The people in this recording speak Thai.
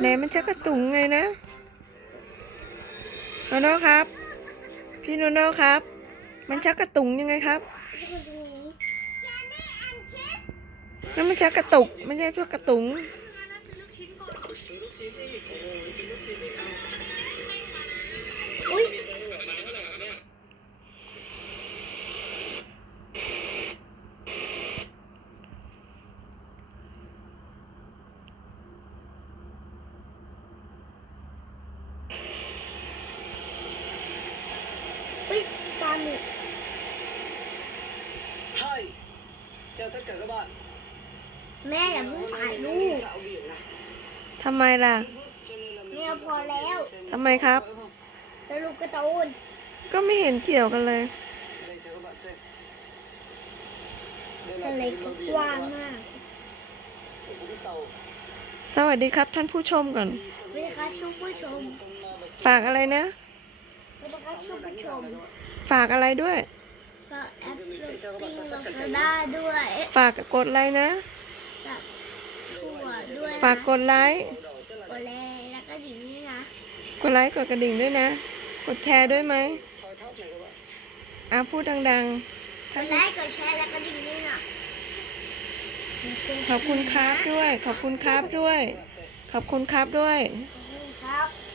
ไหนมันชักกระตุงไงนะโนโน่ครับ พี่โนโน่ครับ มันชักกระตุงยังไงครับนั่นมันชักกระตุกไม่ใช่ชักกระตุง อุ้ย อุ้ยปลาหมึก Hi, chào tất cả các bạn. แม่อย่าเพิ่งถ่ายรูป Dạo biển này. ทำไมล่ะ Cho nên là mình Nghe sẽ พอแล้ว xem ทำไมครับ phải không? แล้วลูกกระตูนก็ไม่เห็นเกี่ยวกันเลย Đây cho các bạn xem. Đây ทะเล cái ก็ bờ ก biển ว้าง các bạn. มาก Của cái tàu สวัสดีครับท่านผู้ชมก่อน đi phần ไม่ได้คะชุผู้ชม con à, bạch ฝากอะไรนะ ไม่ได้คะชุผู้ชมฝากอะไรด้วยก็แอปโหลดติ้งลาซาด้าด้วยฝากกดไลค์นะ สับถั่วด้วยฝากกดไลค์ Màu đỏ rất là กดแลแล้วก็ดิ่งนี่นะกดไลค์กดกระดิ่งด้วยนะ กดแชร์ด้วยไหม thoi thóp này các bạn. อะพูดดังๆกท่านดไลค์กดแชร์แล้วก็ดิ่งนี่นะขอบคุณครับด้วย ขอบคุณครับด้วย ขอบคุณครับด้วย ข